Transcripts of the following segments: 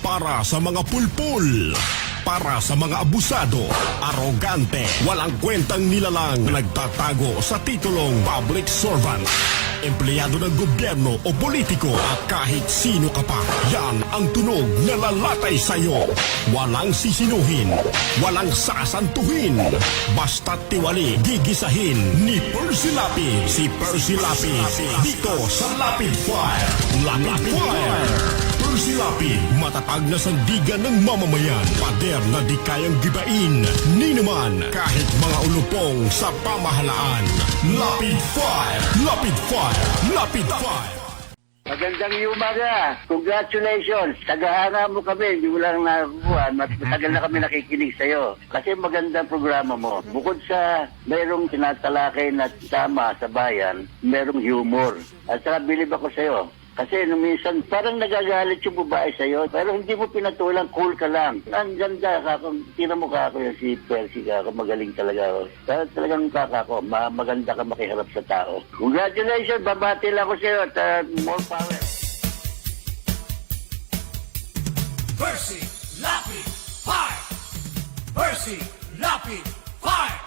Para sa mga pulpul. Para sa mga abusado, arogante, walang kwentang nilalang nagtatago sa titulong public servant, empleyado ng gobyerno o politiko at kahit sino ka pa. Yan ang tunog na lalatay sa'yo. Walang sisinuhin, walang sasantuhin. Basta't tiwali, gigisahin ni Percy Lapid. Si Percy Lapid dito sa Lapid Fire. Lapid Fire. Percy Lapid, matatag na sandigan ng mamamayan. Pader na di kayang gibain ni naman kahit mga ulupong sa pamahalaan. Lapid Fire! Lapid Fire! Lapid Fire! Magandang umaga. Congratulations. Tagahanga mo kami. Hindi mo lang nakukuha. Matagal na kami nakikinig sa'yo. Kasi magandang programa mo. Bukod sa mayroong tinatalakay na tama sa bayan, mayroong humor. At saka bilib ako sa'yo. Kasi nung minsan, parang nagagalit yung babae sa'yo, pero hindi mo pinatulang, cool ka lang. Ang ganda ka, tira mo ka ako yung si Percy ka, magaling talaga ako. Talagang kaka ko, maganda ka makiharap sa tao. Congratulations, babati lang ako sa'yo at more power. Percy Lapid Fire! Percy Lapid Fire!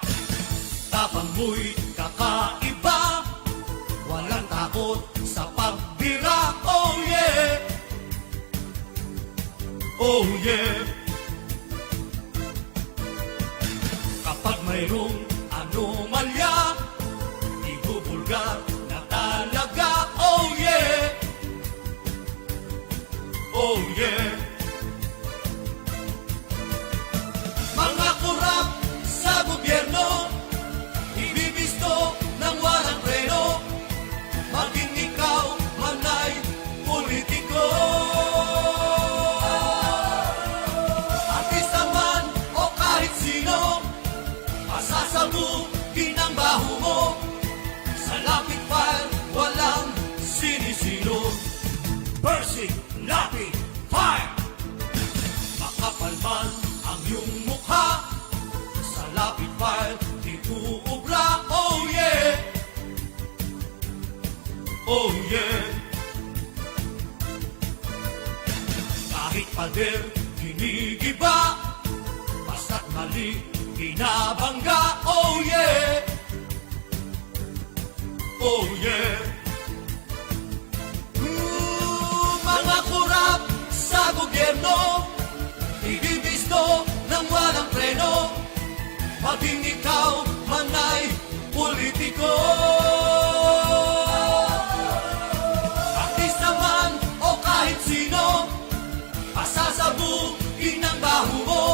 Tapang mo'y kakaiba, walang takot sa pagbira. Oh yeah! Oh yeah! Kapag mayroong anomalya, ibubulgar na talaga. Oh yeah! Oh yeah! Mga kurap sa gobyerno, ibibisto ng walang preno, maging ikaw man ay politiko. Artista man o kahit sino, pasasabugin ang baho mo. Sa Lapid Fire, walang sinisino. Percy Lapid Fire! Makapal man ang iyong mukha, sa Lapid Fire, di uubra. Oh yeah! Oh yeah! Kahit pader, ginigiba, basta't mali, binabangga. Oh yeah! Oh yeah! Mga kurap sa gobyerno, ibibisto ng walang preno, maging ikaw man ay politiko. Artista man o kahit sino, pasasabugin ang baho mo.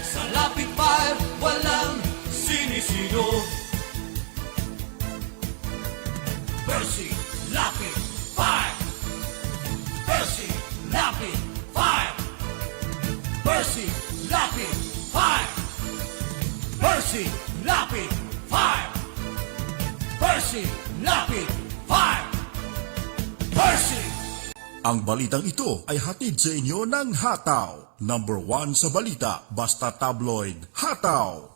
Sa Lapid Fire, walang sinisino. Percy Lapid Fire! Percy Lapid Fire! Percy Lapid Fire! Percy Lapid Fire! Percy Lapid Fire! Percy! Ang balitang ito ay hatid sa inyo ng Hataw. Number 1 sa balita, basta tabloid, Hataw.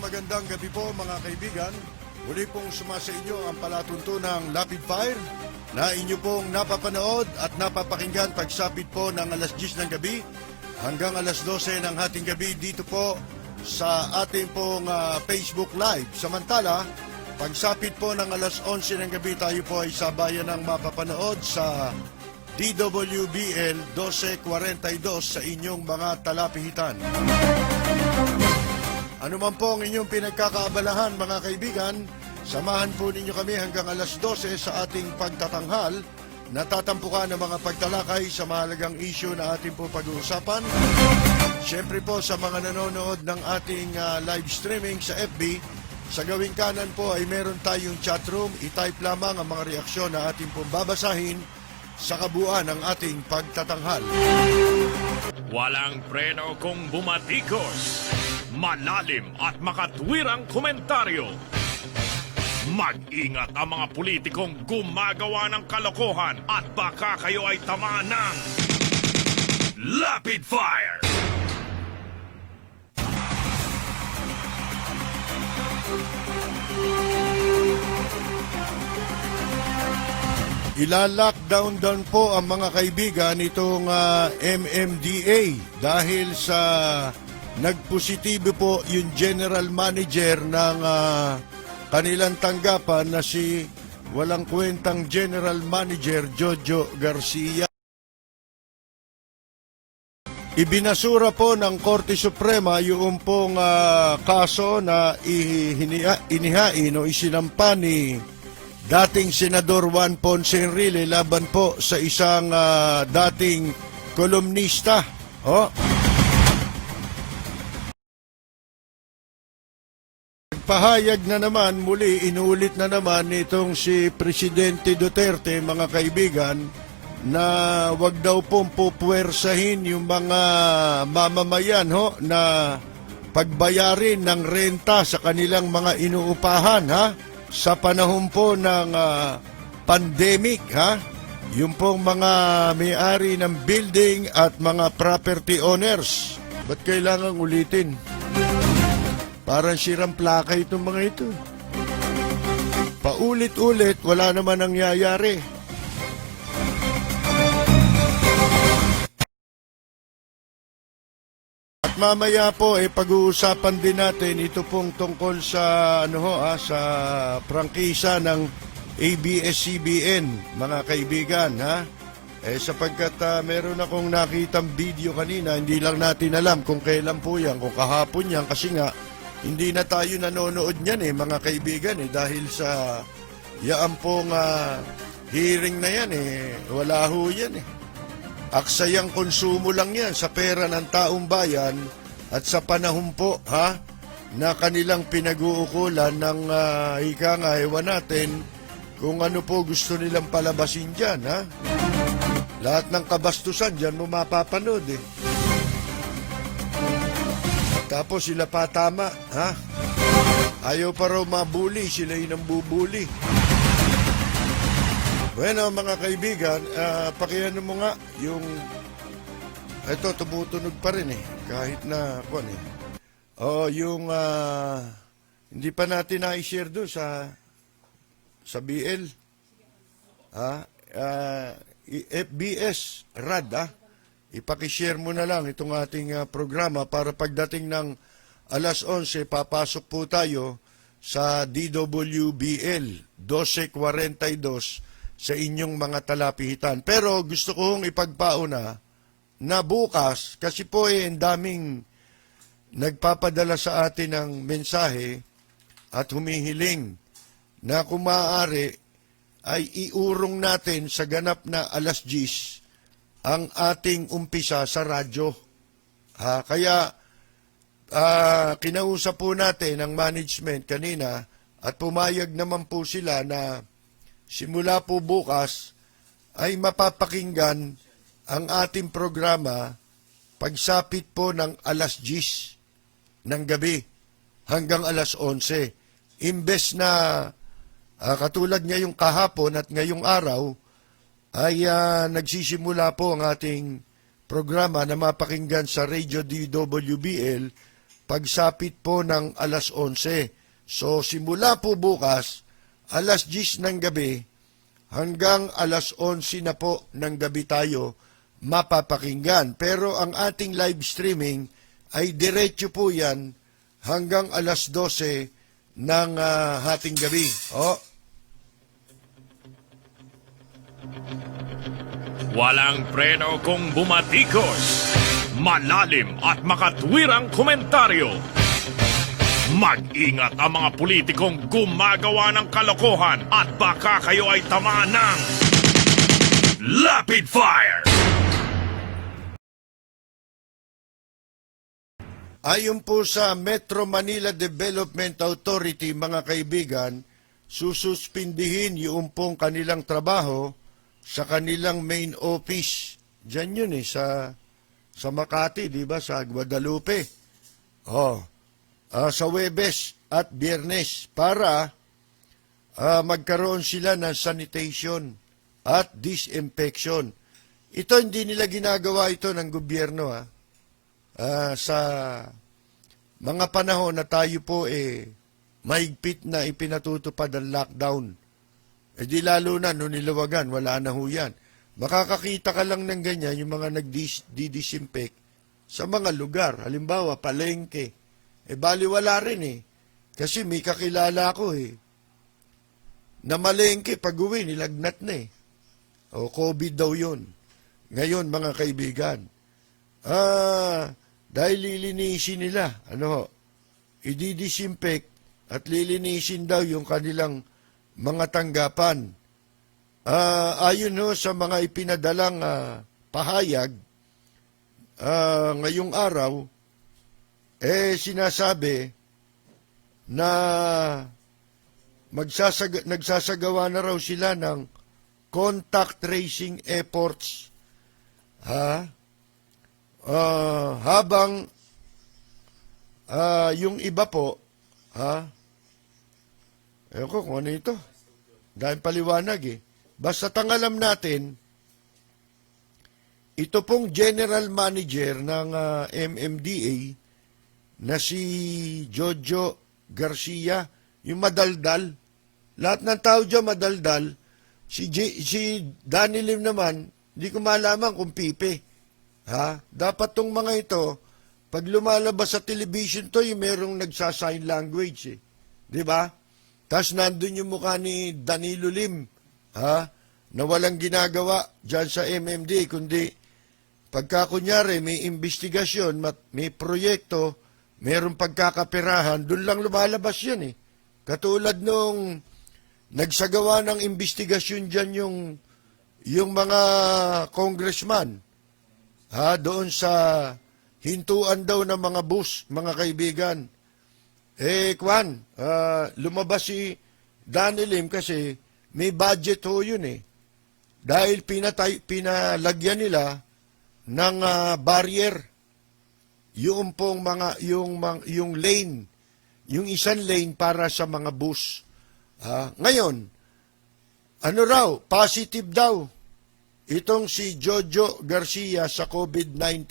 Magandang gabi po mga kaibigan. Muli pong sumasa inyo ang palatuntunang Lapid Fire na inyo pong napapanood at napapakinggan pagsapit po ng alas 10 ng gabi hanggang alas 12 ng hating gabi dito po sa ating pong Facebook Live. Samantala, pagsapit po ng alas 11 ng gabi tayo po ay sabayan ng mapapanood sa DWBL 1242 sa inyong mga talapihitan. Ano man po ang inyong pinagkakaabalahan mga kaibigan, samahan po ninyo kami hanggang alas 12 sa ating pagtatanghal na tatampukan ng mga pagtalakay sa mahalagang issue na ating po pag-uusapan. Siyempre po sa mga nanonood ng ating live streaming sa FB, sa gawing kanan po ay meron tayong chat room. I-type lamang ang mga reaksyon na ating pong babasahin sa kabuuan ng ating pagtatanghal. Walang preno kung bumatikos. Malalim at makatwirang komentaryo. Mag-ingat ang mga politikong gumagawa ng kalokohan at baka kayo ay tamaan ng Lapid Fire! Ila-lockdown down po ang mga kaibigan itong MMDA dahil sa nagpositibo po yung general manager ng kanilang tanggapan na si walang kwentang general manager Jojo Garcia. Ibinasura po ng Korte Suprema yung pong kaso na inihain o isinampa ni dating Senador Juan Ponce Enrile laban po sa isang dating kolumnista. Pahayag na naman, muli inulit na naman itong si Presidente Duterte, mga kaibigan, na wag daw pong pupuwersahin yung mga mamamayan na pagbayarin ng renta sa kanilang mga inuupahan sa panahon po ng pandemic yung pong mga may-ari ng building at mga property owners. Ba't kailangan ulitin? Parang sirang plaka itong mga ito. Paulit-ulit, wala naman nangyayari. At mamaya po pag-uusapan din natin ito pong tungkol sa sa prangkisa ng ABS-CBN, mga kaibigan, sapagkat meron akong nakitang video kanina, hindi lang natin alam kung kailan po yan, kung kahapon yan, kasi nga hindi na tayo nanonood niyan mga kaibigan dahil sa yaan pong hearing na yan wala ho yan Aksayang konsumo lang yan sa pera ng taong bayan at sa panahon po na kanilang pinag-uukulan ng ika nga ewan natin kung ano po gusto nilang palabasin dyan Lahat ng kabastusan dyan mo mapapanood Tapos sila pa tama Ayaw pa raw mabuli, sila yun ang bubuli. Bueno, mga kaibigan, pakiano mo nga yung... Ito, tumutunog pa rin kahit na... yung... hindi pa natin na-share doon sa BL. FBS, RAD, ipakishare mo na lang itong ating programa para pagdating ng alas 11, papasok po tayo sa DWBL 1242 sa inyong mga talapihitan. Pero gusto kong ipagpauna na bukas, kasi po ang daming nagpapadala sa atin ng mensahe at humihiling na kung maaari ay iurong natin sa ganap na alas 10 ang ating umpisa sa radyo. Kaya kinausap po natin ang management kanina at pumayag naman po sila na simula po bukas ay mapapakinggan ang ating programa pagsapit po ng alas 10 ng gabi hanggang alas 11. Imbes na katulad ngayong kahapon at ngayong araw ay nagsisimula po ang ating programa na mapakinggan sa Radio DWBL pagsapit po ng alas 11. So simula po bukas, alas 10 ng gabi hanggang alas 11 na po ng gabi tayo mapapakinggan. Pero ang ating live streaming ay diretso po yan hanggang alas 12 ng hating gabi. Walang preno kung bumatikos. Malalim at makatwirang komentaryo. Mag-ingat ang mga politikong gumagawa ng kalokohan at baka kayo ay tamaan ng Rapid Fire! Ayon po sa Metro Manila Development Authority, mga kaibigan, sususpindihin yung pong kanilang trabaho sa kanilang main office. Diyan yun sa Makati, di ba? Sa Guadalupe. Sa Huwebes at Biyernes para magkaroon sila ng sanitation at disinfection. Ito hindi nila ginagawa ito ng gobyerno sa mga panahon na tayo po mahigpit na ipinatutupad ang lockdown. Eh di lalo na, nung nilawagan, wala na ho yan. Makakakita ka lang ng ganyan, yung mga nagdidisinfect sa mga lugar. Halimbawa, palengke. Eh baliwala rin eh. Kasi may kakilala ko eh. Na malengke, pag-uwi, nilagnat na eh. O, COVID daw yun. Ngayon, mga kaibigan, dahil lilinisin nila, ididisinfect at lilinisin daw yung kanilang mga tanggapan. Ayon ho sa mga ipinadalang pahayag, ngayong araw, sinasabi na nagsasagawa na raw sila ng contact tracing efforts. Habang yung iba po, ewan ko kung ano ito. Dahil paliwanag eh. Basta tangalam natin, ito pong general manager ng MMDA na si Jojo Garcia, yung madaldal. Lahat ng tao dyan madaldal. Si Danny Lim naman, hindi ko malaman kung pipe. Dapat tong mga ito, pag lumalabas sa television to, yung merong nagsasign language eh. Di ba? Tapos nandun yung mukha ni Danilo Lim, na walang ginagawa dyan sa MMD, kundi pagka kunyari may investigasyon, may proyekto, mayroong pagkakapirahan, doon lang lumalabas yun eh. Katulad nung nagsagawa ng investigasyon dyan yung mga congressman, doon sa hintuan daw ng mga bus, mga kaibigan. Lumabas si Danny Lim kasi may budget ho yun eh. Dahil pinalagyan nila ng barrier yung pong yung lane, yung isang lane para sa mga bus. Ngayon, ano raw, positive daw itong si Jojo Garcia sa COVID-19.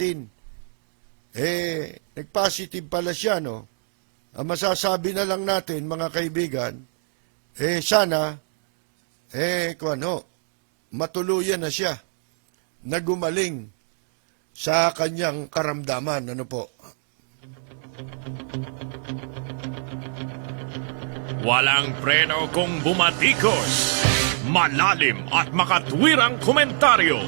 Nag-positive pala siya, no? Ang masasabi na lang natin, mga kaibigan, sana, matuluyan na siya na gumaling sa kanyang karamdaman. Ano po? Walang preno kung bumatikos. Malalim at makatwirang komentaryo.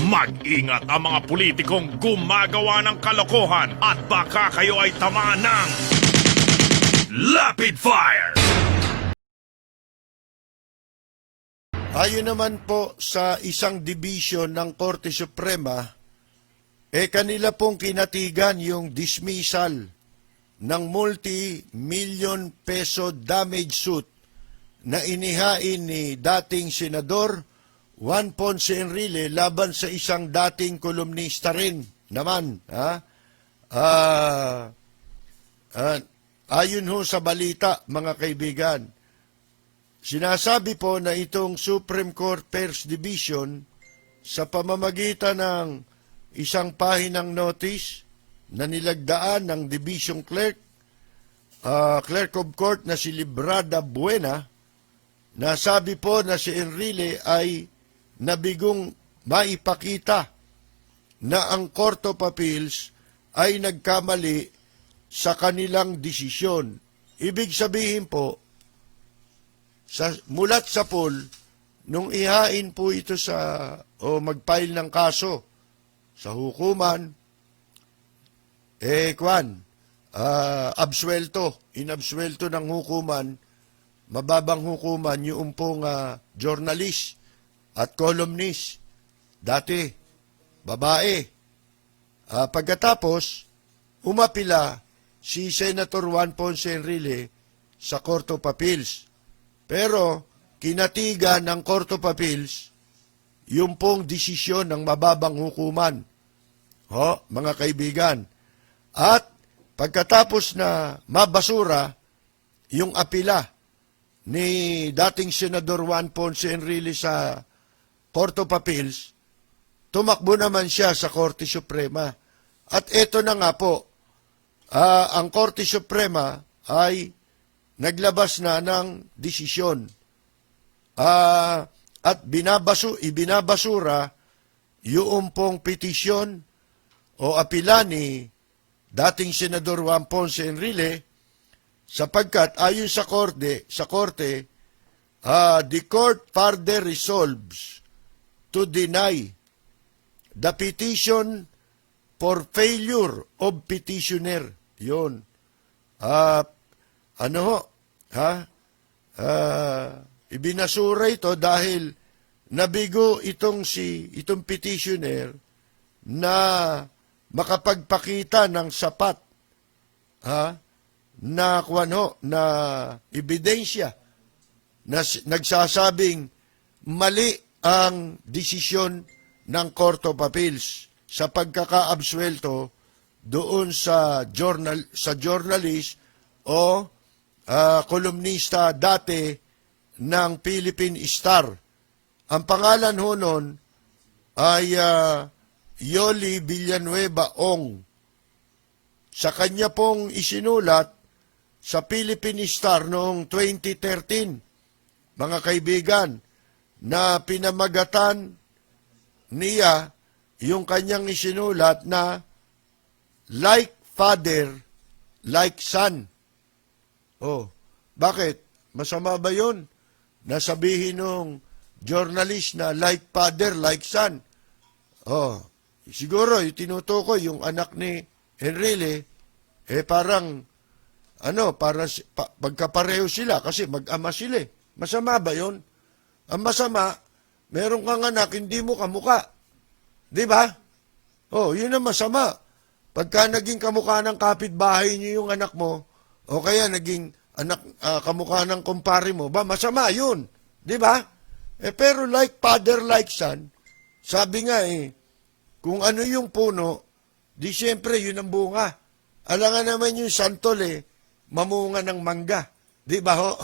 Mag-ingat ang mga politikong gumagawa ng kalokohan at baka kayo ay tamaan ng Rapid Fire! Ayon naman po sa isang division ng Korte Suprema, kanila pong kinatigan yung dismissal ng multi-million peso damage suit na inihain ni dating Senador Juan Ponce Enrile laban sa isang dating kolumnista rin naman. Ayon ho sa balita, mga kaibigan, sinasabi po na itong Supreme Court First Division sa pamamagitan ng isang pahinang notice na nilagdaan ng Division Clerk of Court na si Librada Buena, na sabi po na si Enrile ay nabigong maipakita na ang Court of Appeals ay nagkamali sa kanilang desisyon. Ibig sabihin po, mulat sa pool, nung ihain po ito mag-file ng kaso sa hukuman, inabsuelto ng hukuman, mababang hukuman yung pong journalist at columnist, dati babae. Pagkatapos, umapila si Senator Juan Ponce Enrile sa Court of Appeals. Pero, kinatigan ng Court of Appeals yung pong desisyon ng mababang hukuman. Mga kaibigan. At pagkatapos na mabasura yung apila ni dating Senador Juan Ponce Enrile sa Court of Appeals, tumakbo naman siya sa Korte Suprema. At eto na nga po, ang Korte Suprema ay naglabas na ng desisyon at ibinabasura yung pong petisyon o apila ni dating Senador Juan Ponce Enrile sapagkat ayon sa korte, the court further resolves to deny the petition for failure of petitioner. Yun. Ibinasura ito dahil nabigo itong petitioner na makapagpakita ng sapat na ebidensya na nagsasabing mali ang desisyon ng Court of Appeals sa pagkakaabsuelto doon sa journalist o kolumnista dati ng Philippine Star. Ang pangalan ho nun ay Yoli Villanueva Ong. Sa kanya pong isinulat sa Philippine Star noong 2013, mga kaibigan, na pinamagatan niya yung kanyang isinulat na like father, like son. Oh, bakit? Masama ba yun? Nasabihin nung journalist na like father, like son. Oh, siguro tinutukoy yung anak ni Enrile, parang pagkapareho sila kasi mag-ama sila. Masama ba yun? Ang masama, meron kang anak, hindi mo kamuka. Di ba? Oh, yun ang masama. Pagka naging kamukha ng kapitbahay niyo yung anak mo, o kaya naging kamukha ng kumpare mo, masama yun. Di ba? Pero like father, like son, sabi nga kung ano yung puno, di siyempre yun ang bunga. Alangan naman yung santol mamunga ng mangga. Di ba ho?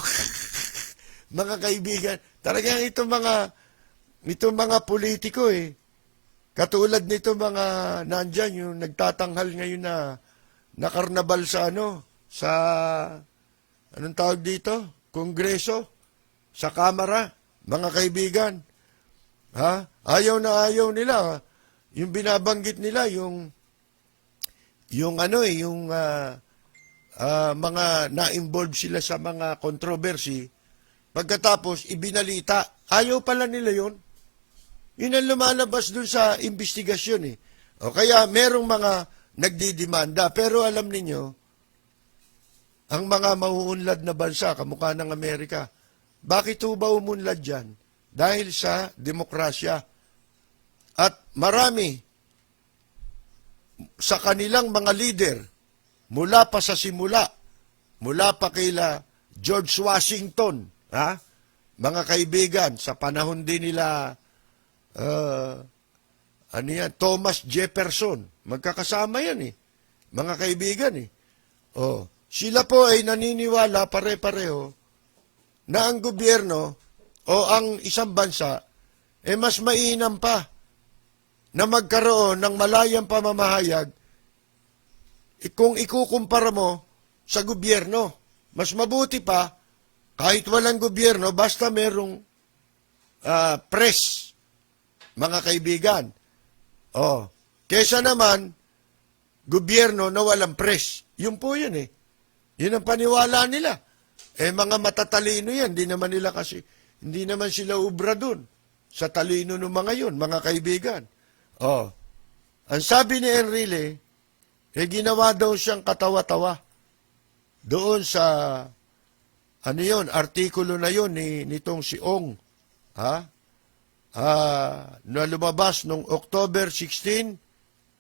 Mga kaibigan, talagang itong mga politiko katulad nito mga nandyan yung nagtatanghal ngayon na karnabal sa anong tawag dito? Kongreso, sa Kamara, mga kaibigan. Ayaw na ayaw nila. Yung binabanggit nila, yung mga na-involve sila sa mga controversy, pagkatapos ibinalita, ayaw pala nila yun. Yun ang lumalabas dun sa investigasyon O kaya merong mga nagdidemanda, pero alam ninyo, ang mga mauunlad na bansa, kamukha ng Amerika, bakit ba umunlad dyan? Dahil sa demokrasya. At marami sa kanilang mga leader, mula pa sa simula, mula pa kaila George Washington, mga kaibigan, sa panahon din nila, Thomas Jefferson, magkakasama yan mga kaibigan sila po ay naniniwala pare-pareho na ang gobyerno o ang isang bansa mas mainam pa na magkaroon ng malayang pamamahayag kung ikukumpara mo sa gobyerno. Mas mabuti pa kahit walang gobyerno basta merong press, mga kaibigan. Kesa naman gobyerno na walang press. Yun po yun Yun ang paniwala nila. Mga matatalino yan, hindi naman sila ubra dun sa talino ng mga yun, mga kaibigan. Ang sabi ni Enrile, ginawa daw siyang katawa-tawa doon sa, artikulo na yun nitong si Ong, na lumabas noong October 16,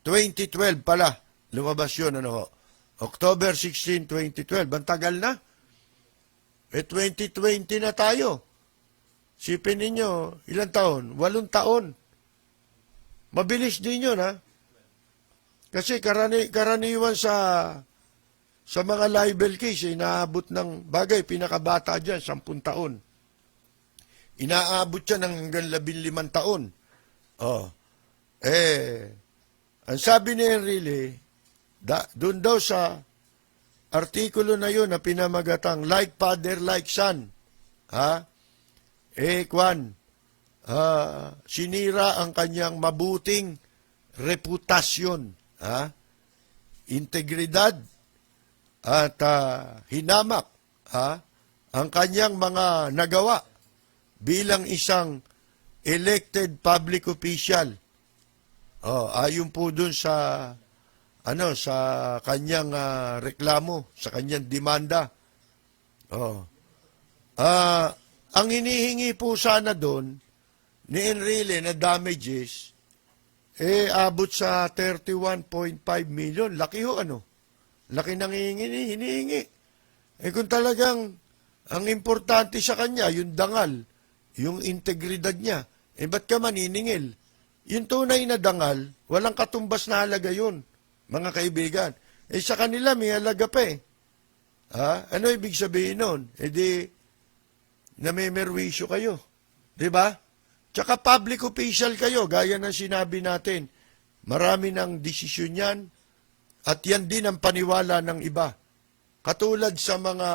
2012 pala. Lumabas yun, October 16, 2012. Ang tagal na. 2020 na tayo. Sipin ninyo, ilang taon? 8 taon. Mabilis din yun, Kasi karaniwan sa mga libel case, inaabot ng bagay, pinakabata dyan, 10 taon. Inaabot siya ng hanggang 15 taon. Ang sabi ni Enrile, doon daw sa artikulo na yun na pinamagatang like father, like son, sinira ang kanyang mabuting reputasyon, integridad, at hinamak ang kanyang mga nagawa bilang isang elected public official. Ayon po dun sa sa kanyang reklamo, sa kanyang demanda. Ang hinihingi po sana doon ni Enrile na damages abot sa 31.5 million. Laki ho, laki nang hinihingi. Kung talagang ang importante sa kanya, yung dangal, yung integridad niya, ba't ka maniningil? Yung tunay na dangal, walang katumbas na halaga yun, mga kaibigan. Sa kanila may halaga pa eh. Ano ibig sabihin nun? Di, namemerwisyo kayo. Diba? Tsaka public official kayo, gaya ng sinabi natin. Marami ng desisyon yan, at yan din ang paniwala ng iba. Katulad sa mga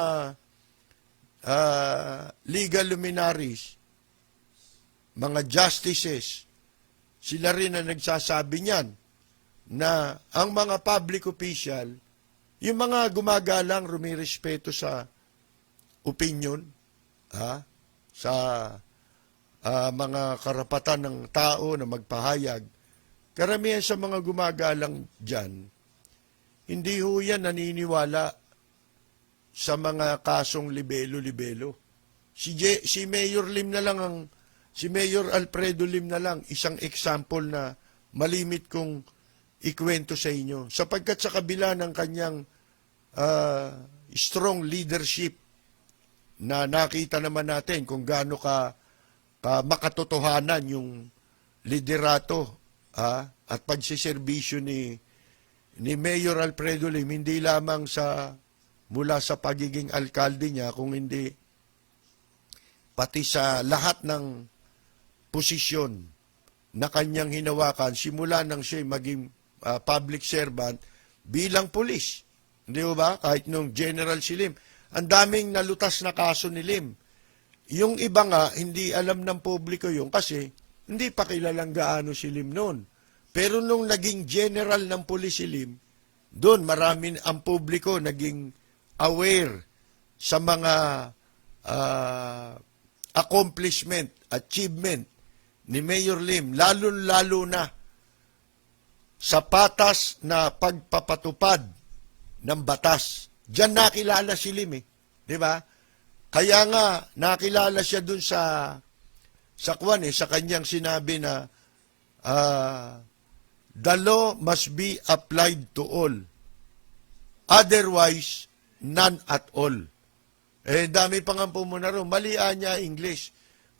legal luminaries, mga justices, sila rin ang nagsasabi niyan na ang mga public official, yung mga gumagalang rumirespeto sa opinion, sa mga karapatan ng tao na magpahayag, karamihan sa mga gumagalang dyan, hindi ho yan naniniwala sa mga kasong libelo-libelo. Si Mayor Lim na lang si Mayor Alfredo Lim na lang isang example na malimit kong ikwento sa inyo. Sapagkat sa kabila ng kanyang strong leadership na nakita naman natin kung gaano ka makatotohanan yung liderato at pagsiservisyo ni Mayor Alfredo Lim, hindi lamang mula sa pagiging alkalde niya, kung hindi pati sa lahat ng posisyon na kanyang hinawakan, simula nang siya maging public servant bilang pulis. Hindi ba? Kahit nung General si Lim, ang daming nalutas na kaso ni Lim. Yung iba nga, hindi alam ng publiko yun kasi hindi pa kilalang gaano si Lim noon. Pero nung naging general ng pulis si Lim, doon marami ang publiko naging aware sa mga accomplishment, achievement ni Mayor Lim, lalo-lalo na sa patas na pagpapatupad ng batas. Diyan nakilala si Lim di ba? Kaya nga nakilala siya dun sa kanyang sinabi na the law must be applied to all. Otherwise, none at all. Dami pa nga po muna rin. Malian niya English.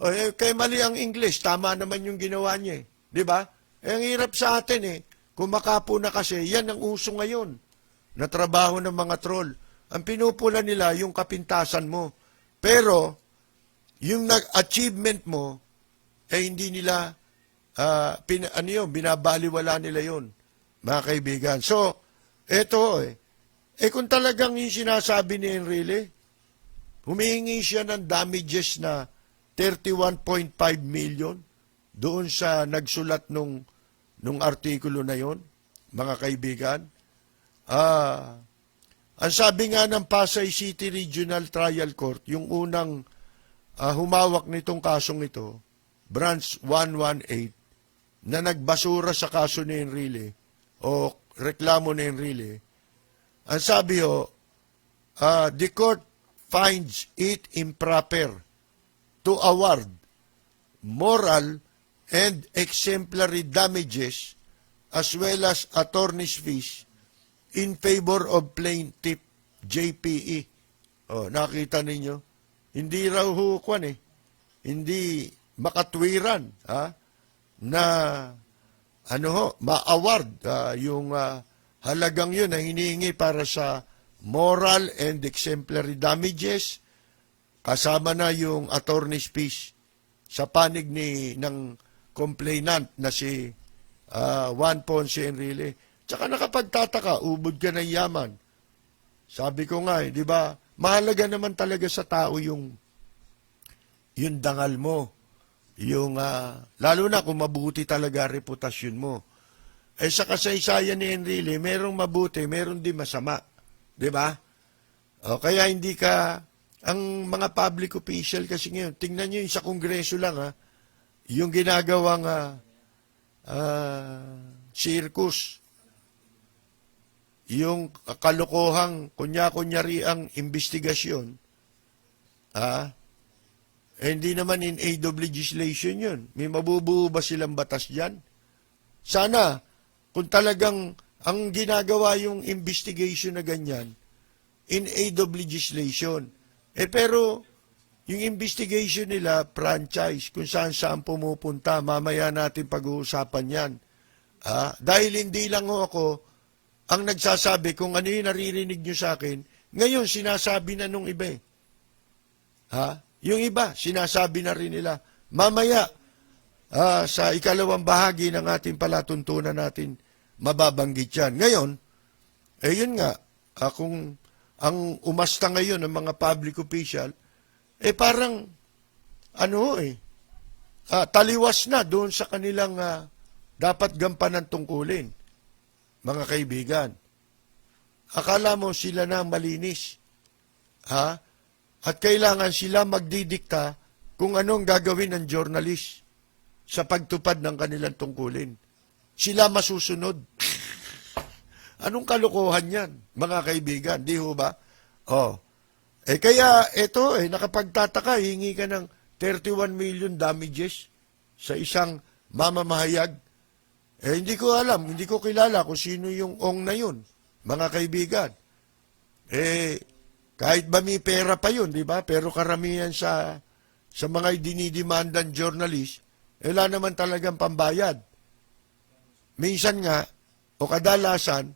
Kaya mali ang English, tama naman yung ginawa niya. Di ba? Ang hirap sa atin Kumakapo na kasi, yan ang uso ngayon. Na trabaho ng mga troll. Ang pinupula nila, yung kapintasan mo. Pero, yung achievement mo, hindi nila, binabaliwala nila yun, mga kaibigan. So, eto kung talagang yung sinasabi ni Enrile, humihingi siya ng damages na 31.5 million doon sa nagsulat nung artikulo na yon, mga kaibigan. Ang sabi nga ng Pasay City Regional Trial Court, yung unang humawak nitong kasong ito, Branch 118, na nagbasura sa kaso ni Enrile o reklamo ni Enrile, ang sabi the court finds it improper to award moral and exemplary damages as well as attorney's fees in favor of plaintiff JPE. Nakita ninyo? Hindi raw hindi makatwiran na ma-award yung halagang yun na hinihingi para sa moral and exemplary damages, kasama na yung attorney's fees sa panig ng complainant na si Juan Ponce Enrile. Tsaka nakapagtataka, ubod ka ng yaman. Sabi ko nga, di ba, mahalaga naman talaga sa tao yung yung dangal mo, yung, lalo na kung mabuti talaga reputasyon mo. Eh sa kasaysayan ni Enrile, merong mabuti, meron din masama. Di ba? O, kaya hindi ka, ang mga public official kasi ngayon, tingnan nyo yung sa kongreso lang, yung ginagawang circus, yung kalokohang kunya-kunyari ang investigasyon, hindi naman in aid of legislation yun. May mabubuo ba silang batas dyan? Sana, kung talagang ang ginagawa yung investigation na ganyan, in aid of legislation. Pero, yung investigation nila, franchise, kung saan-saan pumupunta, mamaya natin pag-uusapan yan. Dahil hindi lang ako ang nagsasabi kung ano yung naririnig nyo sa akin, ngayon sinasabi na nung iba. Yung iba, sinasabi na rin nila. Mamaya, sa ikalawang bahagi ng ating palatuntunan natin, mababanggit yan. Ngayon, yun nga, kung ang umasta ngayon ng mga public official, parang, taliwas na doon sa kanilang dapat gampanan tungkulin, mga kaibigan. Akala mo sila na malinis. At kailangan sila magdidikta kung anong gagawin ng journalist sa pagtupad ng kanilang tungkulin. Sila masusunod. Anong kalokohan yan, mga kaibigan? Di ho ba? Kaya ito, nakapagtataka, hingi ka ng 31 million damages sa isang mamamahayag. Hindi ko alam, hindi ko kilala kung sino yung ong na yun, mga kaibigan. Kahit ba may pera pa yun, di ba? Pero karamihan sa mga dinidemandan journalist, wala naman talagang pambayad. Minsan nga, o kadalasan,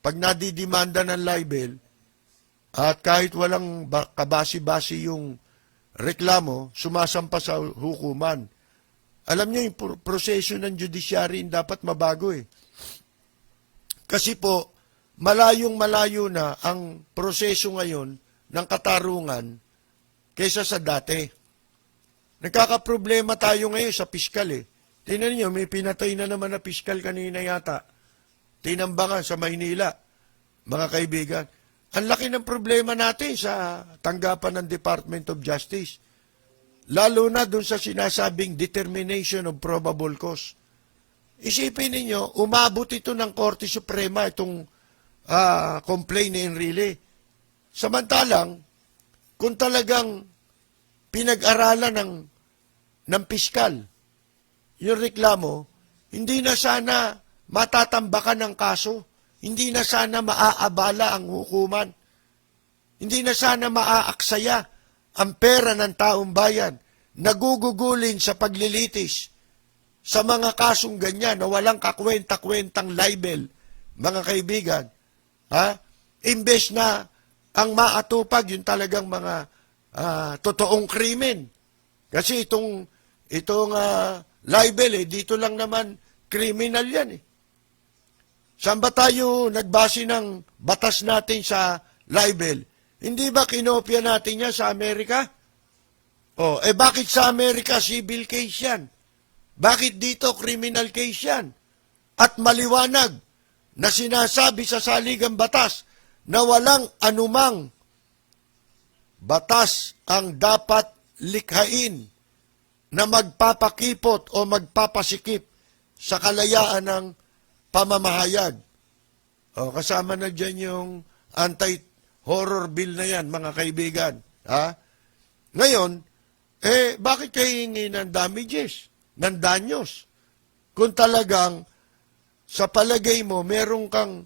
pag nadidemanda ng libel, at kahit walang kabasi-basi yung reklamo, sumasampa sa hukuman. Alam niyo, yung proseso ng judiciary dapat mabago Kasi po, malayong-malayo na ang proseso ngayon ng katarungan kaysa sa dati. Nagkakaproblema tayo ngayon sa piskal Tingnan niyo, may pinatay na naman na piskal kanina yata. Tinambangan sa Maynila, mga kaibigan. Ang laki ng problema natin sa tanggapan ng Department of Justice. Lalo na dun sa sinasabing determination of probable cause. Isipin ninyo, umabot ito ng Korte Suprema, itong complaint ni Enrile. Samantalang, kung talagang pinag-aralan ng piskal, yung reklamo, hindi na sana matatambakan ng kaso, hindi na sana maaabala ang hukuman, hindi na sana maaaksaya ang pera ng taong bayan, nagugugulin sa paglilitis sa mga kasong ganyan na walang kakwenta-kwentang libel, mga kaibigan. Imbes na ang maatupag yung talagang mga totoong krimen. Kasi itong libel, dito lang naman criminal yan. Saan ba tayo nagbase ng batas natin sa libel? Hindi ba kinopya natin yan sa Amerika? Bakit sa Amerika civil case yan? Bakit dito criminal case yan? At maliwanag na sinasabi sa saligang batas na walang anumang batas ang dapat likhain na magpapakipot o magpapasikip sa kalayaan ng pamamahayag. Kasama na dyan yung anti-horror bill na yan, mga kaibigan. Ngayon, bakit kayo hingi ng damages, ng danyos? Kung talagang sa palagay mo, meron kang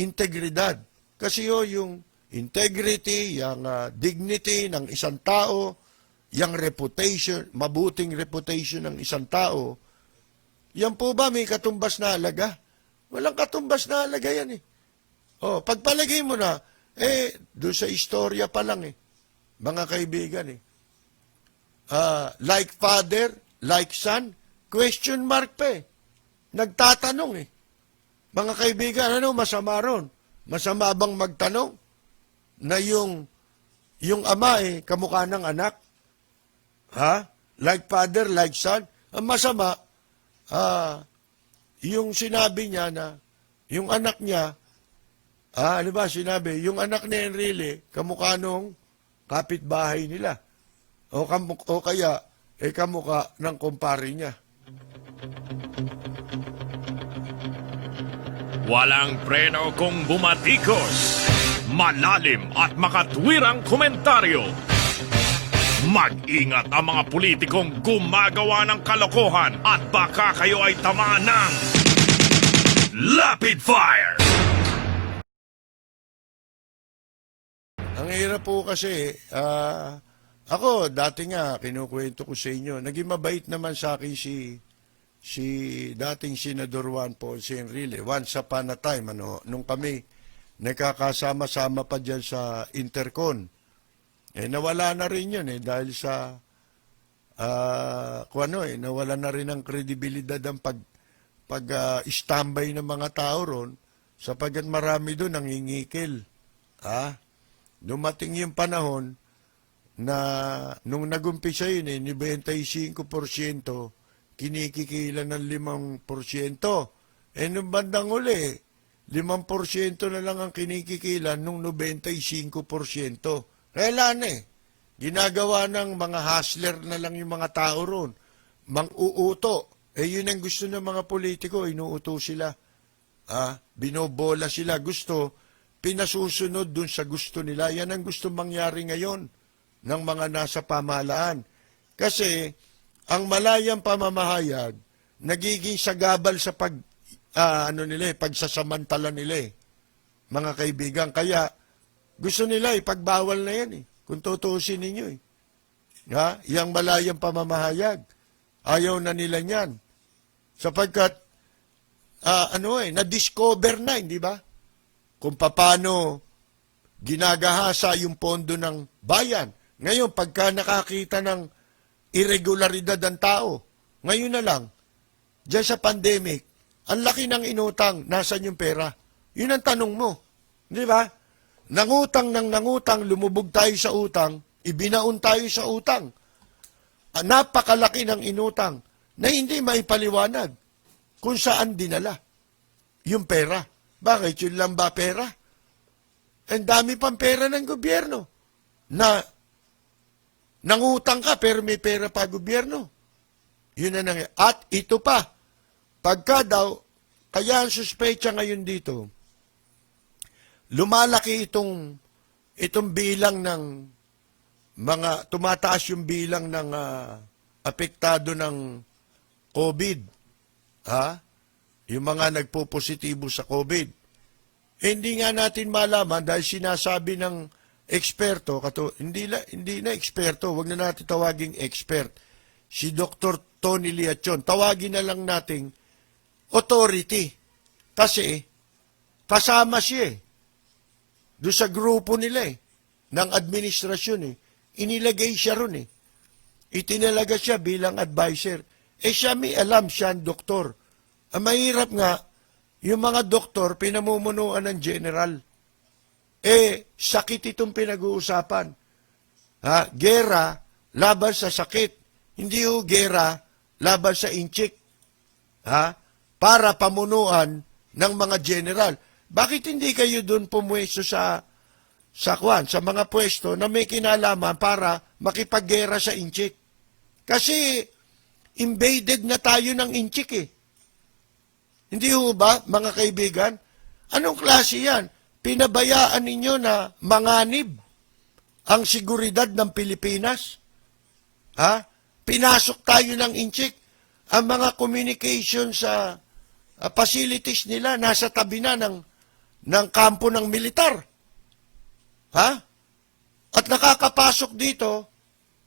integridad. Kasi yung integrity, yung dignity ng isang tao, yung reputation, mabuting reputation ng isang tao, yan po ba may katumbas na halaga? Walang katumbas na halaga yan pagpalagay mo na, doon sa istorya pa lang mga kaibigan like father, like son, question mark pa Nagtatanong Mga kaibigan, ano masama ron? Masama bang magtanong na yung ama kamukha ng anak? Like father, like son. Ang masama, yung sinabi niya na, yung anak niya, ano ba sinabi? Yung anak ni Enrile, kamukha nung kapitbahay nila. O kaya, kamukha ng kumpare niya. Walang preno kung bumatikos. Malalim at makatwirang komentaryo. Mag-ingat ang mga politikong gumagawa ng kalokohan at baka kayo ay tamaan ng Lapid Fire! Ang hirap po kasi, ako dati nga, kinukwento ko sa inyo, naging mabait naman sa akin si dating Senador Juan Ponce Enrile. Once upon a time, nung kami nagkakasama-sama pa dyan sa Intercon. Nawala na rin yun dahil sa nawala na rin ang kredibilidad ang standby ng mga tao ron sapagkat marami doon nangingikil. Dumating yung panahon na nung nagumpisa yun, 95% kinikikila ng 5%. Nung bandang uli, 5% na lang ang kinikikila nung 95%. Kailan ginagawa ng mga hustler na lang yung mga tao ron. Mang-uuto. Yun ang gusto ng mga politiko, inuuto sila. Binobola sila. Gusto, pinasusunod dun sa gusto nila. Yan ang gusto mangyari ngayon ng mga nasa pamahalaan. Kasi, ang malayang pamamahayag, nagiging sagabal sa pagsasamantala nila mga kaibigan. Kaya, gusto nila ipagbawal na yan kung tutuusin ninyo Yang malayang pamamahayag, ayaw na nila niyan. Sapagkat, na-discover na, hindi ba? Kung paano ginagahasa yung pondo ng bayan. Ngayon, pagka nakakita ng irregularidad ng tao, ngayon na lang, dyan sa pandemic, ang laki ng inutang, nasan yung pera? Yun ang tanong mo. Di ba? Nangutang, lumubog tayo sa utang, ibinaon tayo sa utang. Napakalaki ng inutang na hindi maipaliwanag kung saan dinala yung pera. Bakit? Yun lang ba pera? Ang dami pang pera ng gobyerno na nangutang ka pero may pera pa gobyerno. Yun na nangyayari. At ito pa, pagka daw, kaya ang suspecha ngayon dito, lumalaki itong bilang ng tumataas yung bilang ng apektado ng COVID. Yung mga nagpo-positibo sa COVID. Hindi nga natin malaman dahil sinasabi ng eksperto, hindi na eksperto, wag na natin tawaging expert. Si Dr. Tony Liachon, tawagin na lang nating authority. Kasi, kasama siya doon sa grupo nila ng administrasyon Inilagay siya ron Itinalaga siya bilang advisor. Siya may alam, siya ang doktor. Ang mahirap nga, yung mga doktor, pinamumunuan ng general. Sakit itong pinag-uusapan. Gera, laban sa sakit. Hindi gera, laban sa inchik. Para pamunuan ng mga general. Bakit hindi kayo doon pumwesto sa mga pwesto na may kinalaman para makipaggera sa inchik? Kasi invaded na tayo ng inchik Hindi ba, mga kaibigan? Anong klase yan? Pinabayaan ninyo na manganib ang seguridad ng Pilipinas? Pinasok tayo ng inchik. Ang mga communication sa facilities nila nasa tabi na ng kampo ng militar. At nakakapasok dito,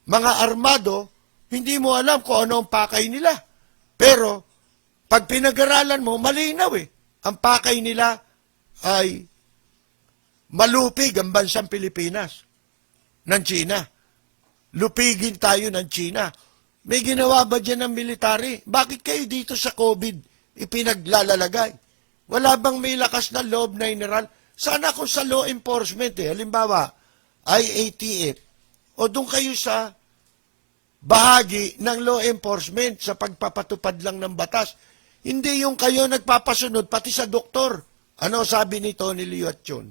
mga armado, hindi mo alam kung ano ang pakay nila. Pero, pag pinag-aralan mo, malinaw Ang pakay nila ay malupig ang bansang Pilipinas ng China. Lupigin tayo ng China. May ginawa ba dyan ng military? Bakit kayo dito sa COVID ipinaglalalagay? Wala bang may lakas na loob na general? Sana kung sa law enforcement halimbawa, IATF, o doon kayo sa bahagi ng law enforcement sa pagpapatupad lang ng batas. Hindi yung kayo nagpapasunod, pati sa doktor. Ano sabi ni Tony Liuachon?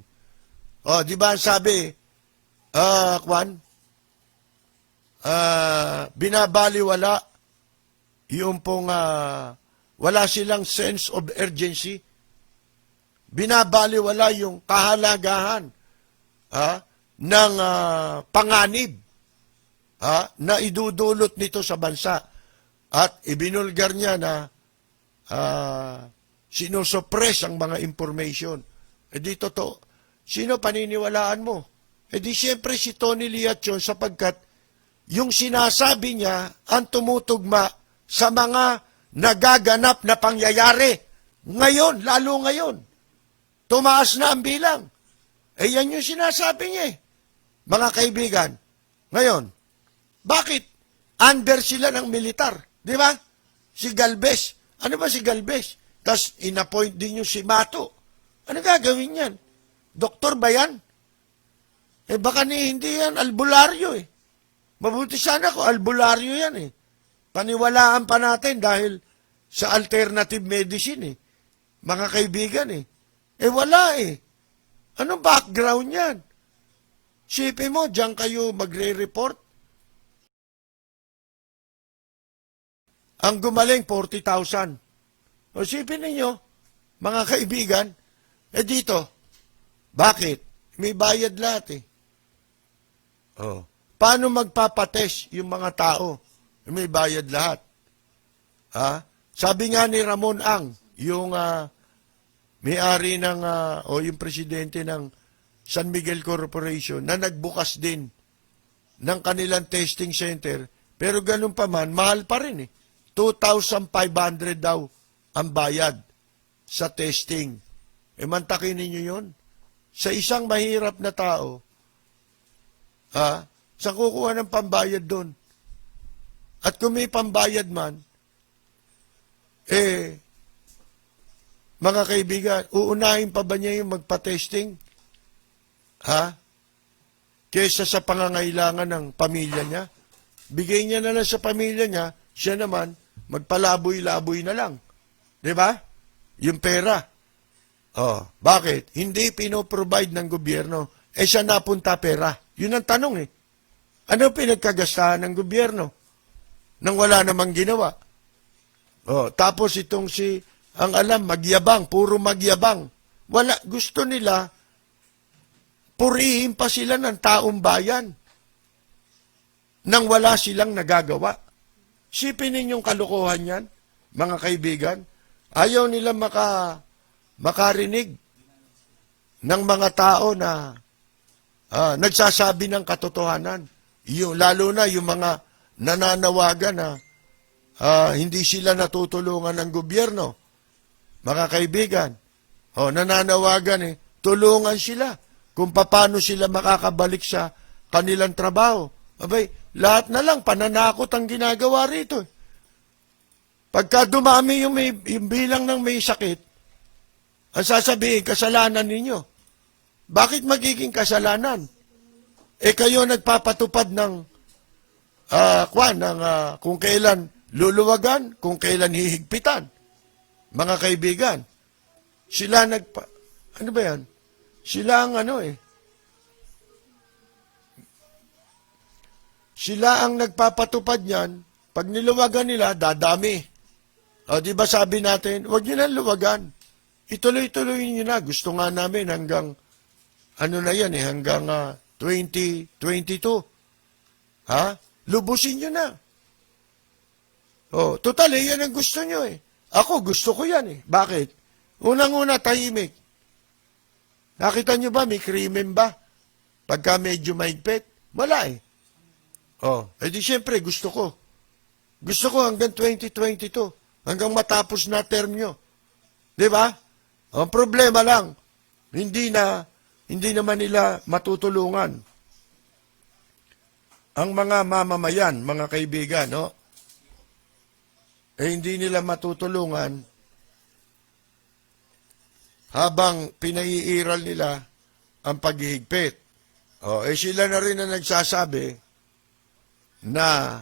O, di ba ang sabi, binabaliwala yung pong wala silang sense of urgency. Binabaliwala yung kahalagahan ng panganib na idudulot nito sa bansa. At ibinulgar niya na sinusuppress ang mga information. E di totoo. Sino paniniwalaan mo? E di siyempre si Tony Liuachon sapagkat yung sinasabi niya ang tumutugma sa mga nagaganap na pangyayari. Ngayon, lalo ngayon. Tumaas na ang bilang. Eh yan yung sinasabi niya eh. Mga kaibigan, ngayon, bakit? Under sila ng militar. Di ba? Si Galvez. Ano ba si Galvez? Tapos inappoint din yung si Mato. Ano gagawin yan? Doktor ba yan? Eh baka hindi yan albularyo eh. Mabuti sana ko albularyo yan eh. Paniwalaan pa natin dahil sa alternative medicine eh. Mga kaibigan eh. Eh wala eh. Anong background yan? Sipin mo, diyan kayo magre-report. Ang gumaling, 40,000. O sipin ninyo, mga kaibigan, eh dito, bakit? May bayad lahat eh. Oh. Paano magpapatest yung mga tao? May bayad lahat. Sabi nga ni Ramon Ang, yung may-ari ng, o yung presidente ng San Miguel Corporation, na nagbukas din ng kanilang testing center, pero ganun pa man, mahal pa rin eh. 2,500 daw ang bayad sa testing. E mantakin ninyo yun. Sa isang mahirap na tao, saan kukuha ng pambayad doon? At kung may pambayad man, mga kaibigan, uunahin pa ba niya yung magpa-testing? Kesa sa pangangailangan ng pamilya niya? Bigay niya na lang sa pamilya niya, siya naman, magpalaboy-laboy na lang. Di ba? Yung pera. Bakit? Hindi pinoprovide ng gobyerno. Siya napunta pera. Yun ang tanong eh. Ano pinagkagastahan ng gobyerno? Nang wala namang ginawa. Tapos itong ang alam, magyabang, puro magyabang. Wala, gusto nila, purihin pa sila ng taong bayan nang wala silang nagagawa. Sipin ninyong kalokohan yan, mga kaibigan. Ayaw nila makarinig ng mga tao na nagsasabi ng katotohanan. Lalo na yung mga nananawagan na hindi sila natutulungan ng gobyerno. Mga kaibigan, nananawagan tulungan sila kung paano sila makakabalik sa kanilang trabaho. Abay, lahat na lang, pananakot ang ginagawa rito. Pagka dumami yung bilang ng may sakit, ang sasabihin, kasalanan ninyo. Bakit magiging kasalanan? Kayo nagpapatupad ng kung kailan luluwagan, kung kailan hihigpitan. Mga kaibigan, sila ano ba yan? Sila ang sila ang nagpapatupad niyan. Pag niluwagan nila, dadami. Di ba sabi natin, huwag nyo na luwagan. Ituloy-tuloy nyo na. Gusto nga namin hanggang, hanggang 2022. Lubusin nyo na. Total, yan ang gusto nyo eh. Ako, gusto ko yan eh. Bakit? Unang-una, tahimik. Nakita nyo ba, may krimen ba? Pagka medyo mahigpit? Wala eh. Di siyempre, gusto ko. Gusto ko hanggang 2022. Hanggang matapos na term nyo. Di ba? Ang problema lang, hindi naman nila matutulungan. Ang mga mamamayan, mga kaibigan, hindi nila matutulungan habang pinaiiral nila ang paghihigpit. Sila na rin ang nagsasabi na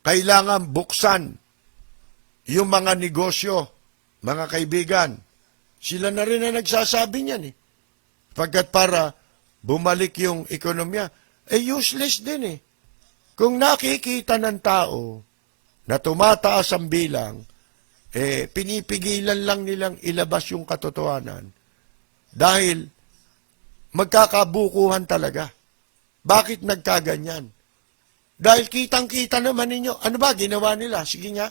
kailangan buksan yung mga negosyo, mga kaibigan. Sila na rin ang nagsasabi niyan eh. Pagkat para bumalik yung ekonomiya, useless din eh. Kung nakikita ng tao na tumataas ang bilang, pinipigilan lang nilang ilabas yung katotohanan dahil magkakabukuhan talaga. Bakit nagkaganyan? Dahil kitang-kita naman ninyo, ano ba ginawa nila? Sige nga.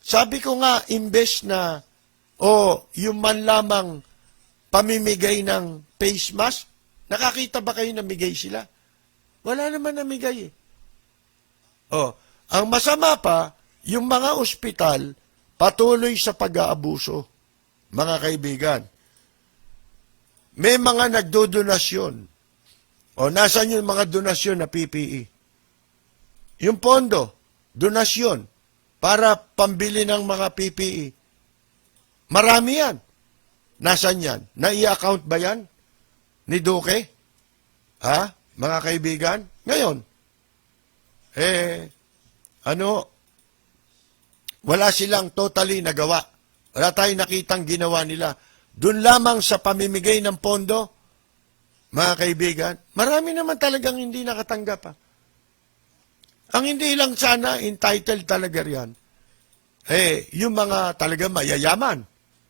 Sabi ko nga, imbes na, yung man lamang pamimigay ng face mask, nakakita ba kayo namigay sila? Wala naman namigay eh. Ang masama pa, yung mga ospital, patuloy sa pag-aabuso, mga kaibigan. May mga nagdodonasyon. Nasaan yung mga donasyon na PPE? Yung pondo, donasyon, para pambili ng mga PPE. Marami yan. Nasaan yan? Nai-account ba yan? Ni Duque? Mga kaibigan? Ngayon, wala silang totally nagawa. Wala tayong nakitang ginawa nila. Doon lamang sa pamimigay ng pondo, mga kaibigan, marami naman talagang hindi nakatanggap. Ang hindi lang sana entitled talaga riyan, yung mga talaga mayayaman.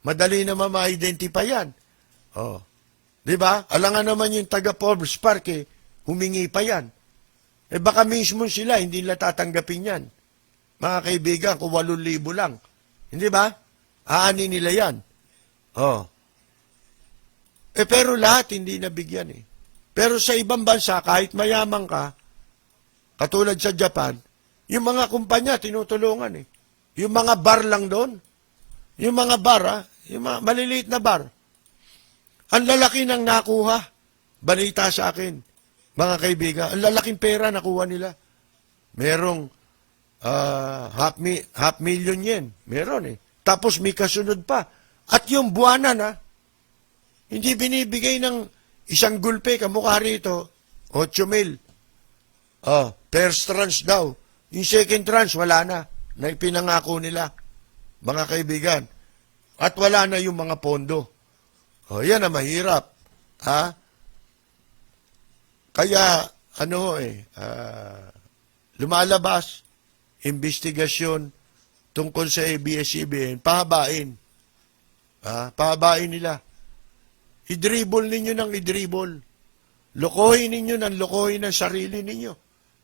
Madali naman ma-identify yan. Di ba? Alangan naman yung taga-Forbes Park, humingi pa yan. Baka mismo sila, hindi nila tatanggapin yan. Mga kaibigan, kung 8,000 lang. Hindi ba? Aani nila yan. Pero lahat hindi nabigyan eh. Pero sa ibang bansa, kahit mayaman ka, katulad sa Japan, yung mga kumpanya tinutulungan eh. Yung mga bar lang doon. Yung mga bar, yung mga maliliit na bar. Ang lalaki ng nakuha. Balita sa akin, mga kaibigan, ang lalaking pera nakuha nila. Merong half million yen. Meron eh. Tapos may kasunod pa. At yung buwanan hindi binibigay ng isang gulpe, kamukha rito, 8,000. First tranche daw. Yung second tranche, wala na. Na ipinangako nila, mga kaibigan. At wala na yung mga pondo. Yan na mahirap. Kaya, lumalabas, investigasyon tungkol sa ABS-CBN, pahabain. Pahabain nila. I-dribble ninyo ng i-dribble. Lokohin ninyo ng lokohin ng sarili ninyo.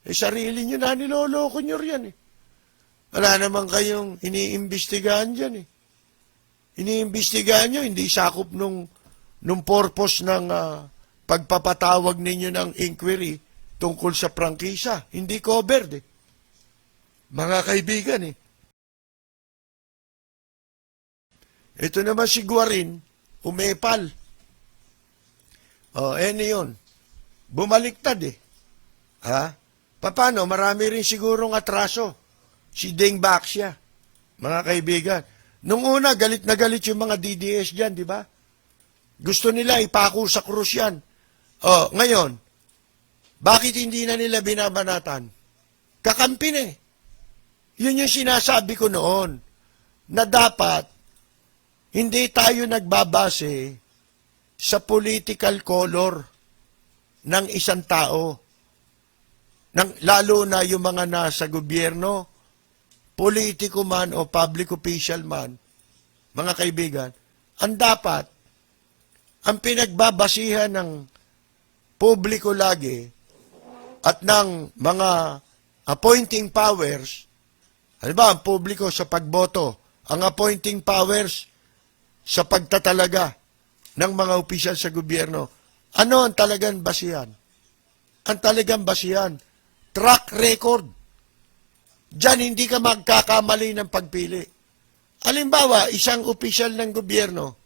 Sarili nyo na niloloko nyo riyan eh. Wala naman kayong iniimbestigahan dyan eh. Iniimbestigahan nyo, hindi sakop nung purpose ng pagpapatawag ninyo ng inquiry tungkol sa prangkisa. Hindi covered eh. Mga kaibigan eh. Ito naman si Guarin, umepal. Yun. Bumaliktad eh. Paano? Marami rin sigurong atraso. Si Deng Baxia, mga kaibigan. Nung una, galit na galit yung mga DDS dyan, di ba? Gusto nila ipako sa krus yan. Ngayon, bakit hindi na nila binabanatan? Kakampi na eh. Yun yung sinasabi ko noon, na dapat hindi tayo nagbabase sa political color ng isang tao. Lalo na yung mga nasa gobyerno, politiko man o public official man, mga kaibigan, ang dapat, ang pinagbabasihan ng publiko lagi at ng mga appointing powers, halimbawa ang publiko sa pagboto, ang appointing powers sa pagtatalaga ng mga opisyal sa gobyerno, ano ang talagang basihan? Ang talagang basihan, track record. Diyan hindi ka magkakamali ng pagpili. Halimbawa, isang opisyal ng gobyerno,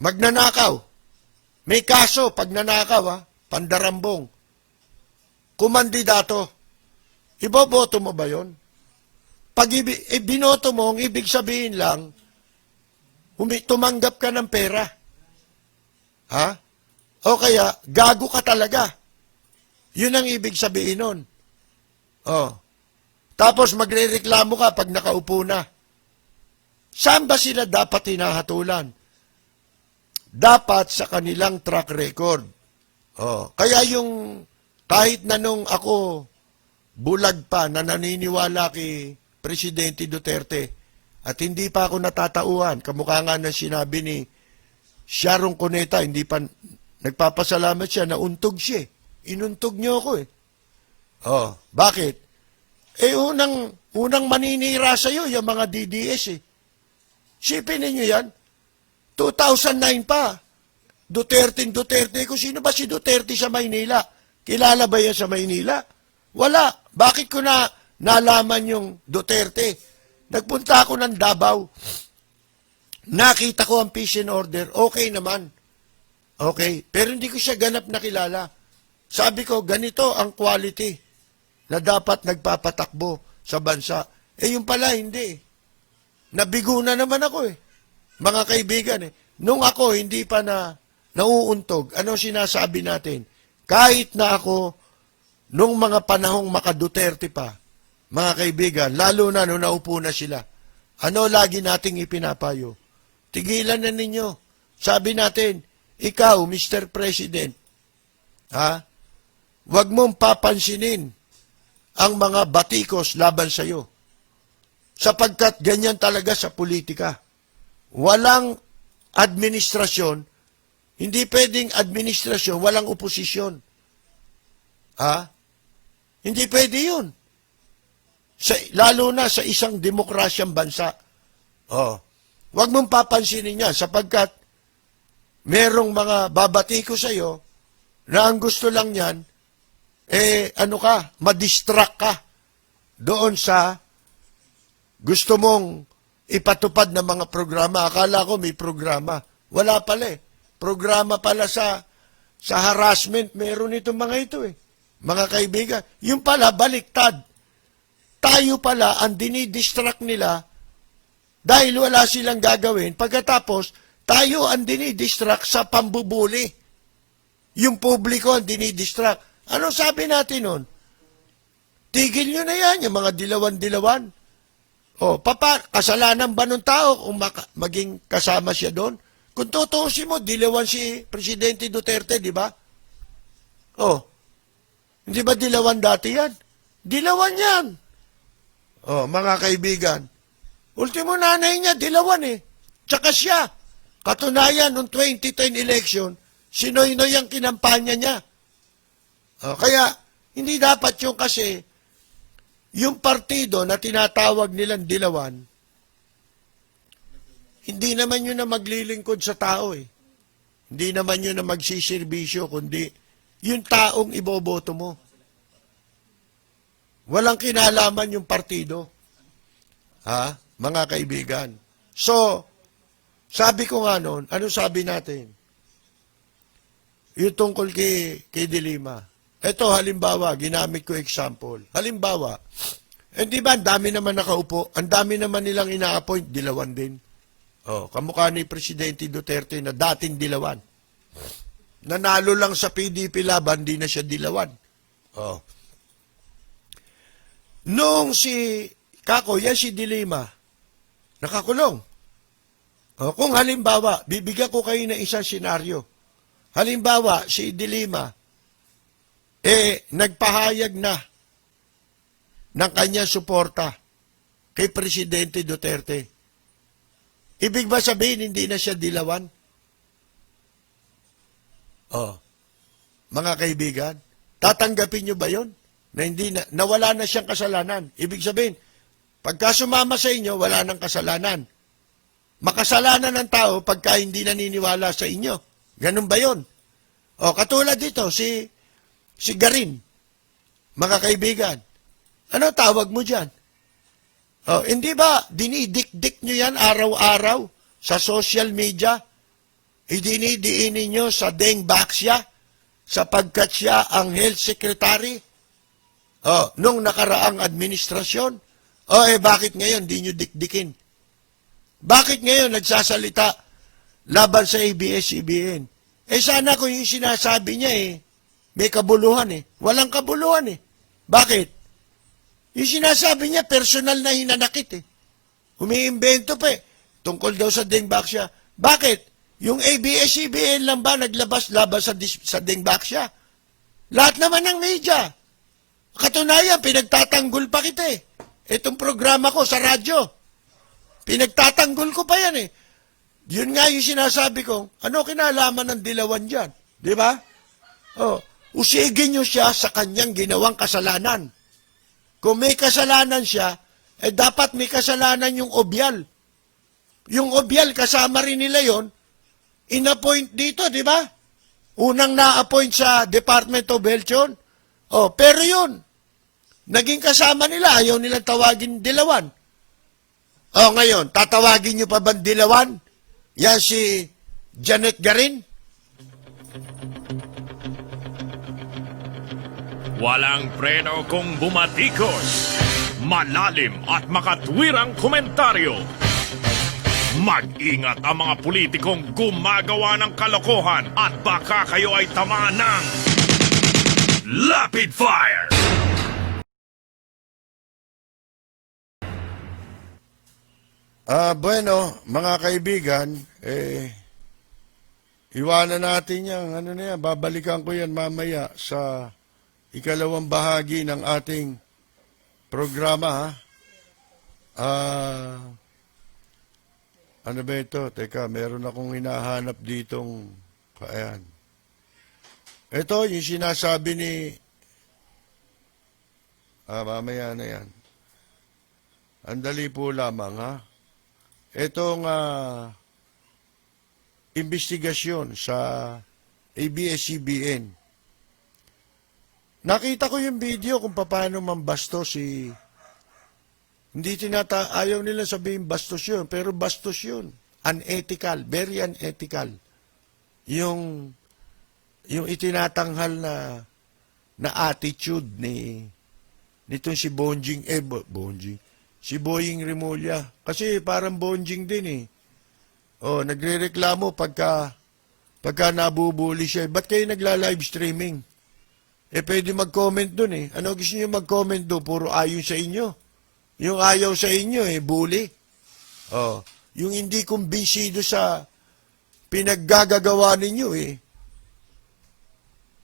magnanakaw. May kaso pag nanakaw, pandarambong. Kumandidato. Iboboto mo ba yon? Pag binoto mo, ang ibig sabihin lang, tumanggap ka ng pera. O kaya, gago ka talaga. Yun ang ibig sabihin nun. Tapos magrereklamo ka pag nakaupo na. Saan ba sila dapat hinahatulan? Dapat sa kanilang track record. Kaya yung kahit na nung ako bulag pa na naniniwala kay Presidente Duterte at hindi pa ako natatauhan, kamukha nga na sinabi ni Sharon Cuneta, hindi pa nagpapasalamat siya na untog siya. Inuntog niyo ako eh. Bakit? Unang maninira sa'yo yung mga DDS eh. Sipin ninyo yan. 2009 pa. Duterte. Kung sino ba si Duterte sa Maynila? Kilala ba yan sa Maynila? Wala. Bakit ko na nalaman yung Duterte? Nagpunta ako ng Davao. Nakita ko ang peace and order. Okay naman. Okay. Pero hindi ko siya ganap na kilala. Sabi ko, ganito ang quality na dapat nagpapatakbo sa bansa. Yung pala, hindi. Nabigo na naman ako eh. Mga kaibigan eh. Nung ako, hindi pa na nauuntog, ano sinasabi natin? Kahit na ako, nung mga panahong makaduterte pa, mga kaibigan, lalo na nung naupo na sila, ano lagi nating ipinapayo? Tigilan na ninyo. Sabi natin, ikaw, Mr. President, wag mong papansinin ang mga batikos laban sa'yo. Sapagkat ganyan talaga sa politika. Walang administrasyon, hindi pwedeng administrasyon, walang oposisyon. Hindi pwede yun. Lalo na sa isang demokrasyang bansa. Huwag mong papansinin yan sapagkat merong mga babatiko sa'yo na ang gusto lang yan, madistract ka doon sa gusto mong ipatupad ng mga programa. Akala ko may programa. Wala pala eh. Programa pala sa harassment. Meron itong mga ito eh. Mga kaibigan. Yung pala, baliktad. Tayo pala ang dinidistract nila dahil wala silang gagawin. Pagkatapos, tayo ang dinidistract sa pambubuli. Yung publiko ang dinidistract. Ano sabi natin nun? Tigil nyo na yan, yung mga dilawan-dilawan. Kasalanan ba ng tao kung maging kasama siya doon? Kung tutuusin mo, dilawan si Presidente Duterte, di ba? Hindi ba dilawan dati yan? Dilawan yan. Mga kaibigan. Ultimo nanay niya, dilawan eh. Tsaka siya. Katunayan, noong 2010 election, sinoy-noy ang kinampanya niya. Kaya, hindi dapat yung kasi, yung partido na tinatawag nilang dilawan, hindi naman yun na maglilingkod sa tao eh. Hindi naman yun na magsisirbisyo, kundi yung taong iboboto mo. Walang kinalaman yung partido. Mga kaibigan. So, sabi ko nga noon, ano sabi natin? Yung tungkol kay Dilima. Ito, halimbawa, ginamit ko example. Halimbawa, di ba, ang dami naman nakaupo, ang dami naman nilang ina-appoint, dilawan din. Kamukha ni Presidente Duterte na dating dilawan. Nanalo lang sa PDP laban, di na siya dilawan. Noong si Kako, yan si Dilima, nakakulong. Kung halimbawa, bibigyan ko kayo ng isang senaryo. Halimbawa, si Dilima, nagpahayag na ng kanyang suporta kay Presidente Duterte. Ibig ba sabihin, hindi na siya dilawan? Mga kaibigan, tatanggapin nyo ba yun? Na wala na siyang kasalanan. Ibig sabihin, pagka sumama sa inyo, wala nang kasalanan. Makasalanan ng tao pagka hindi naniniwala sa inyo. Ganun ba yun? Katulad dito, si Garin, mga kaibigan. Ano tawag mo dyan? Hindi ba dinidikdik nyo yan araw-araw sa social media? Idinidiin ninyo sa Deng Baxia sapagkat siya ang health secretary nung nakaraang administrasyon? Bakit ngayon di nyo dikdikin? Bakit ngayon nagsasalita laban sa ABS-CBN? Sana kung yung sinasabi niya may kabuluhan Walang kabuluhan Bakit? Yung sinasabi niya, personal na hinanakit eh. Umiimbento pa eh. Tungkol daw sa Dengbaksya. Bakit? Yung ABS-CBN lang ba naglabas-labas sa Dengbaksya? Lahat naman ng media. Katunayan, pinagtatanggol pa kita eh. Itong programa ko sa radyo. Pinagtatanggol ko pa yan eh. Yun nga yung sinasabi ko, ano kinalaman ng Dilawan dyan? Di ba? Oh, usigin nyo siya sa kanyang ginawang kasalanan. Kung may kasalanan siya, dapat may kasalanan yung Obial. Yung Obial, kasama rin nila yon, in-appoint dito, di ba? Unang na-appoint sa Department of Health yun. Oh, pero yun, naging kasama nila, ayaw nilang tawagin Dilawan. Oh, ngayon, tatawagin nyo pa ba Dilawan? Yan si Janet Garin? Walang preno kung bumatikos. Malalim at makatwirang komentaryo. Mag-ingat ang mga politikong gumagawa ng kalokohan at baka kayo ay tamaan ng Lapid Fire! Bueno, mga kaibigan, iwanan natin yan. Ano na yan, babalikan ko yan mamaya sa ikalawang bahagi ng ating programa, ha? Ano ba ito? Teka, meron akong hinahanap ditong, ayan. Ito, yung sinasabi ni, mamaya na yan. Andali po lamang, ha? Itong investigasyon sa ABS-CBN. Nakita ko yung video kung paano mambastos si... Hindi ayaw nila sabihin bastos yun, pero bastos yun. Unethical, very unethical. Yung itinatanghal na attitude nitong si si Boying Remulla. Kasi parang Bonjing din eh. Oh, nagrereklamo pagka nabubuli siya. Ba't kayo nagla-live streaming? Pwede mag-comment dun eh. Ano gusto niyo mag-comment doon? Puro ayon sa inyo. Yung ayaw sa inyo bully. Oh, yung hindi kumbinsido sa pinaggagawa ninyo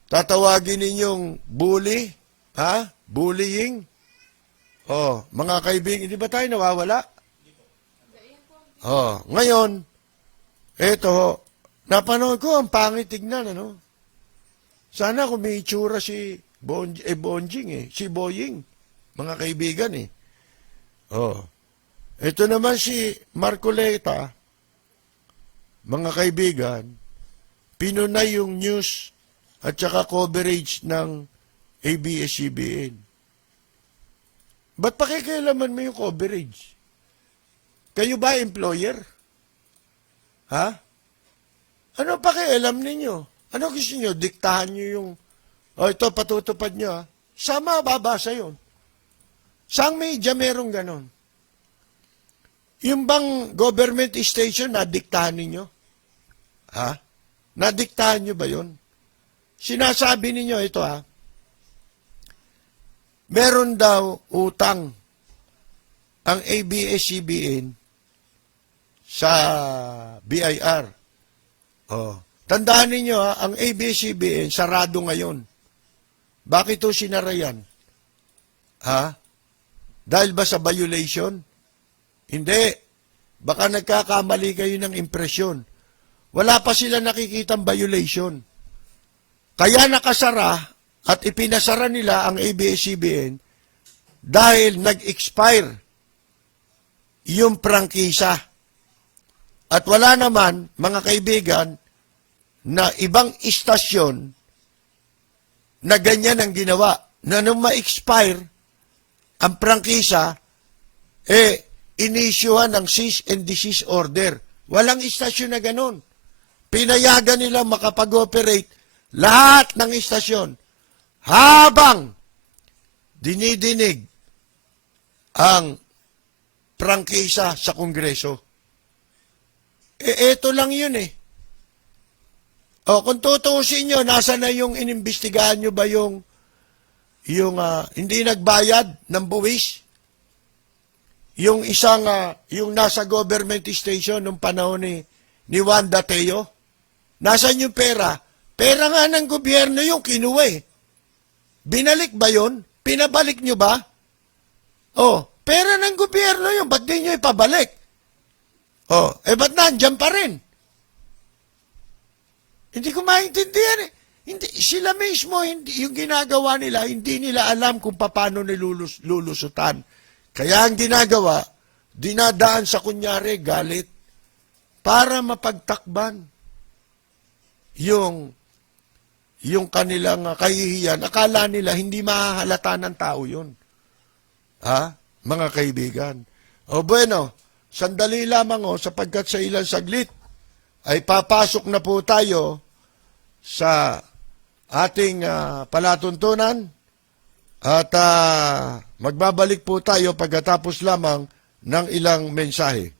tatawagin ninyong bully, ha? Bullying. Oh, mga kaibigan, hindi ba tayo nawawala? Oh, ngayon, eto, napanood ko, ang pangit tignan, ano? Sana kung may itsura si Bonjing si Boying, mga kaibigan Oh, ito naman si Marcoleta, mga kaibigan, pinunay yung news at saka coverage ng ABS-CBN. Ba't pakikialaman mo yung coverage? Kayo ba employer? Ha? Ano pakialam ninyo? Ano gusto nyo? Diktahan nyo yung, ito patutupad nyo Sama babasa yun. Saang media merong ganon? Yung bang government station, nadiktahan ninyo? Ha? Nadiktahan nyo ba yun? Sinasabi ninyo ito meron daw utang ang ABS-CBN sa BIR. Oh. Tandaan ninyo ang ABS-CBN sarado ngayon. Bakit ito sinara yan? Ha? Dahil ba sa violation? Hindi. Baka nagkakamali kayo ng impresyon. Wala pa sila nakikitang violation. Kaya nakasara at ipinasara nila ang ABS-CBN dahil nag-expire yung prangkisa. At wala naman, mga kaibigan, na ibang istasyon na ganyan ang ginawa. Na nung ma-expire ang prangkisa, inisyuhan ng cease and desist order. Walang istasyon na ganun. Pinayagan nila makapag-operate lahat ng istasyon habang dinidinig ang prangkisa sa Kongreso. Eto lang yun kung tutuusin nyo, nasa na yung inimbestigahan nyo ba yung hindi nagbayad ng buwis, yung isang, yung nasa government station nung panahon ni Wanda Teo, nasan yung pera? Pera nga ng gobyerno yung kinuha eh. Binalik ba yun? Pinabalik nyo ba? Oh, pera ng gobyerno yun, ba't di nyo ipabalik? Oh, ba't nandyan pa rin? Hindi ko maintindihan eh. Hindi, sila mismo, yung ginagawa nila, hindi nila alam kung paano nilulusutan. Kaya ang ginagawa, dinadaan sa kunyari galit para mapagtakban yung kanilang kahihiyan. Akala nila hindi mahahalata ng tao yun. Ha? Mga kaibigan. O bueno, sandali lamang sapagkat sa ilang saglit ay papasok na po tayo sa ating palatuntunan at magbabalik po tayo pagkatapos lamang ng ilang mensahe.